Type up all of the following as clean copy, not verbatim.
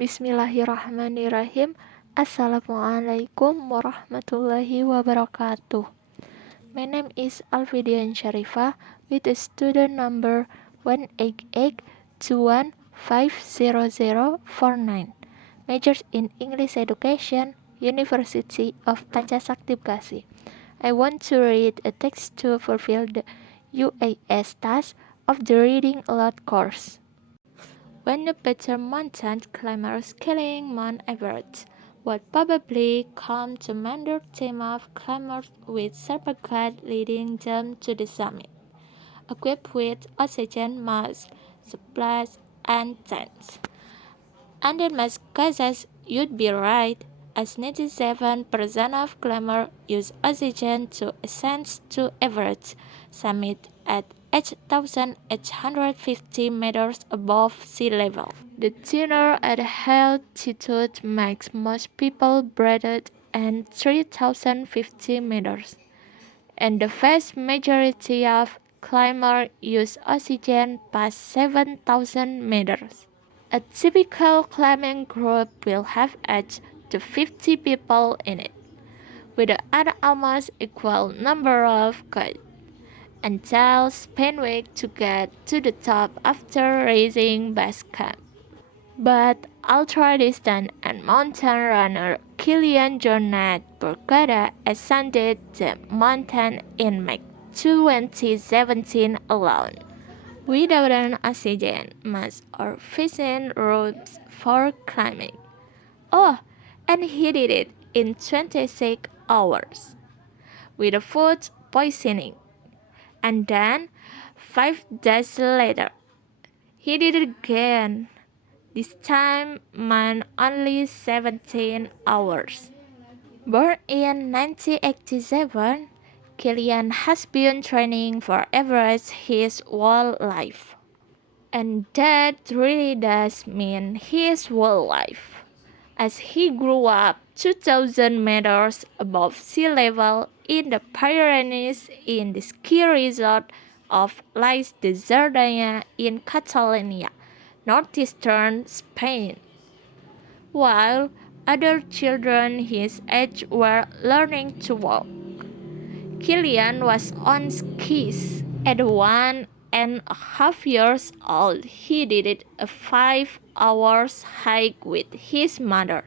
Bismillahirrahmanirrahim. Assalamualaikum warahmatullahi wabarakatuh. My name is Alfidian Sharifah with the student number 18821500049. Majors in English Education, University of Pancasakti Bekasi. I want to read a text to fulfill the UAS task of the Reading Aloud course. When the better mountain climbers scaling Mount Everest would probably come to mandatory team of climbers with Sherpa guide leading them to the summit, equipped with oxygen masks, supplies, and tents. And in my guesses, you'd be right, as 97% of climbers use oxygen to ascend to Everest summit at 8,850 meters above sea level. The thinner at altitude makes most people breathe at 3,050 meters, and the vast majority of climbers use oxygen past 7,000 meters. A typical climbing group will have 8 to 50 people in it, with an almost equal number of guides, until spend week to get to the top after raising base camp. But ultra-distance and mountain runner Kilian Jornet Burkada ascended the mountain in May 2017 alone, without an oxygen mask or fishing ropes for climbing. Oh, and he did it in 26 hours, with a food poisoning. And then, 5 days later, he did it again. This time meant only 17 hours. Born in 1987, Kilian has been training for Everest his whole life. And that really does mean his whole life, as he grew up 2,000 meters above sea level in the Pyrenees in the ski resort of Lais de Cerdanya in Catalonia, northeastern Spain. While other children his age were learning to walk, Kilian was on skis. At 1.5 years old, he did a 5 hours hike with his mother,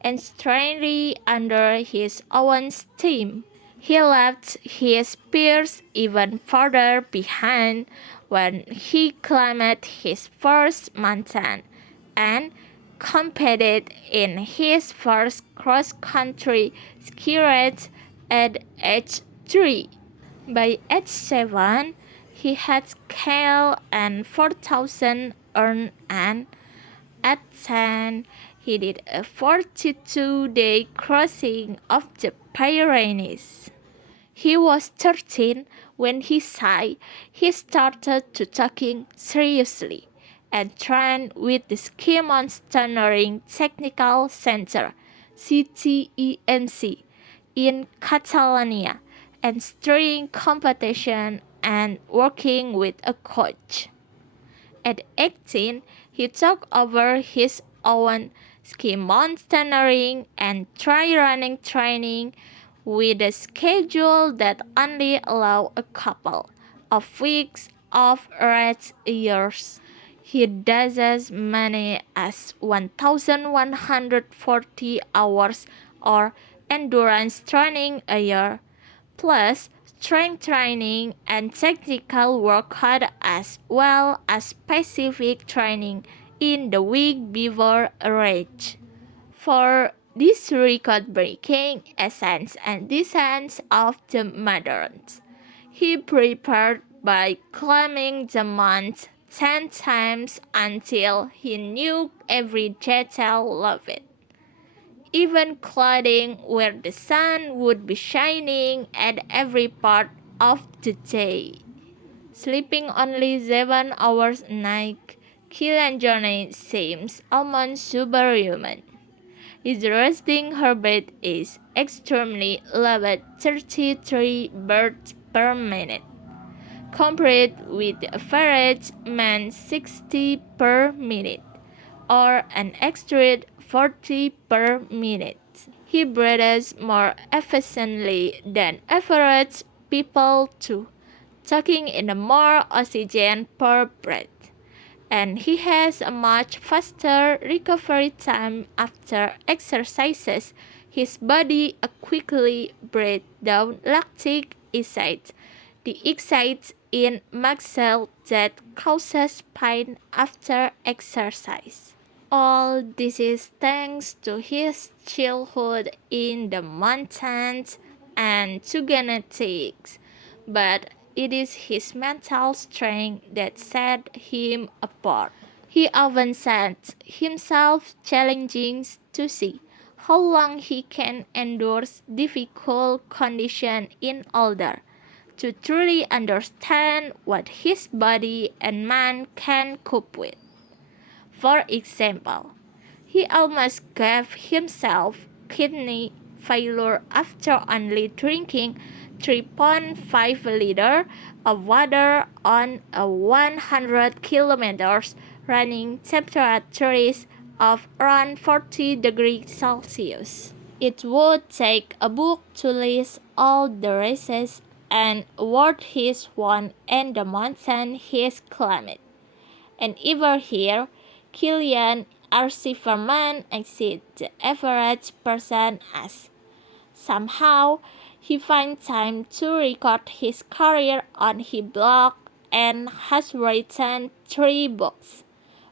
and strangely under his own steam. He left his peers even further behind when he climbed his first mountain and competed in his first cross-country ski race at age 3. By age 7, he had scaled and 4,000 earned, and at 10, he did a 42-day crossing of the Pyrenees. He was 13 when he said he started to taking seriously and trained with the Ski Mountaineering Technical Center (CTEMC) in Catalonia, and steering competition and working with a coach. At 18, he took over his own ski mountaineering and trail running training with a schedule that only allowed a couple of weeks of rest a year. He does as many as 1,140 hours or endurance training a year, plus strength training and technical workout as well as specific training in the week before a race. For this record-breaking ascents and descents of the mountains, he prepared by climbing the mount 10 times until he knew every detail of it, even clothing where the sun would be shining at every part of the day. Sleeping only 7 hours a night, Kilian Jornet seems almost superhuman. His resting habit is extremely low at 33 beats per minute, compared with the average man 60 per minute. or an extra 40 per minute. He breathes more efficiently than average people too, taking in more oxygen per breath. And he has a much faster recovery time after exercises. His body quickly breaks down lactic acid, the acid in muscle that causes pain after exercise. All this is thanks to his childhood in the mountains and to genetics, but it is his mental strength that set him apart. He often sets himself challenges to see how long he can endure difficult conditions in order to truly understand what his body and mind can cope with. For example, he almost gave himself kidney failure after only drinking 3.5 liters of water on a 100 kilometers running temperatures of around 40 degrees Celsius. It would take a book to list all the races and awards he's won and the mountain he's climbed. And even here, Kilian Arsiferman exceeds the average person as. Somehow, he finds time to record his career on his blog and has written 3 books: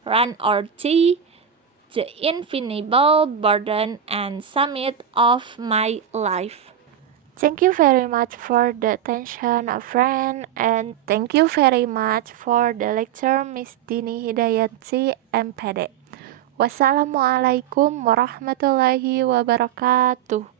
Run or Die, The Infinable Burden, and Summit of My Life. Thank you very much for the attention, friend, and thank you very much for the lecture, Miss Dini Hidayati, MPD. Wassalamualaikum warahmatullahi wabarakatuh.